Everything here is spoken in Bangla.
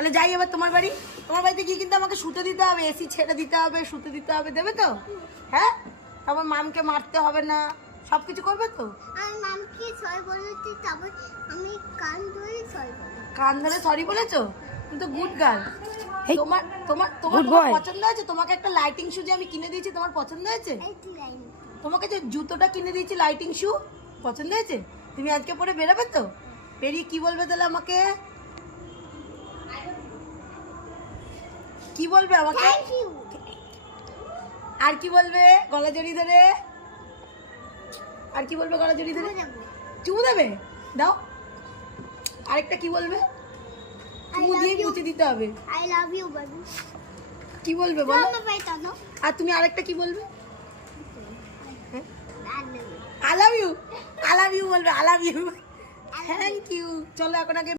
তাহলে যাই এবার তোমার বাড়ি। তোমার বাড়িতে গিয়ে কিন্তু আমাকে শুতে দিতে হবে, এসি ছেড়ে দিতে হবে, শুতে দিতে হবে, দেবে তো? হ্যাঁ, তারপর মামকে মারতে হবে না, সব কিছু করবে তো? আমি মামকে সরি বলেছি, তারপর আমি কান ধরে সরি বলেছি। কান ধরে সরি বলেছো? তুমি তো গুড গার্ল। তোমার তোমার তোমার Good তোমার boy. পছন্দ হয়েছে? তোমাকে একটা লাইটিং শু যে আমি কিনে দিয়েছি, তোমার পছন্দ হয়েছে? এই তুই লাইন। তোমাকে যে জুতোটা কিনে দিয়েছি লাইটিং শু, পছন্দ হয়েছে? তুমি আজকে পরে বেরোবে তো? বেরিয়ে কি বলবে তাহলে আমাকে? কি বলবে আমাকে? Thank you. আর কি বলবে গলা জড়িয়ে ধরে? আর কি বলবে গলা জড়িয়ে ধরে? চুমু দেবে? দাও। আরেকটা কি বলবে? চুমু দিয়ে মুছে দিতে হবে। আই লাভ ইউ বাবু। কি বলবে বলো? আমার পাইতা না। আর তুমি আরেকটা কি বলবে? I love you. I love you বলবে, I love you. Thank you. চলো এখন আগে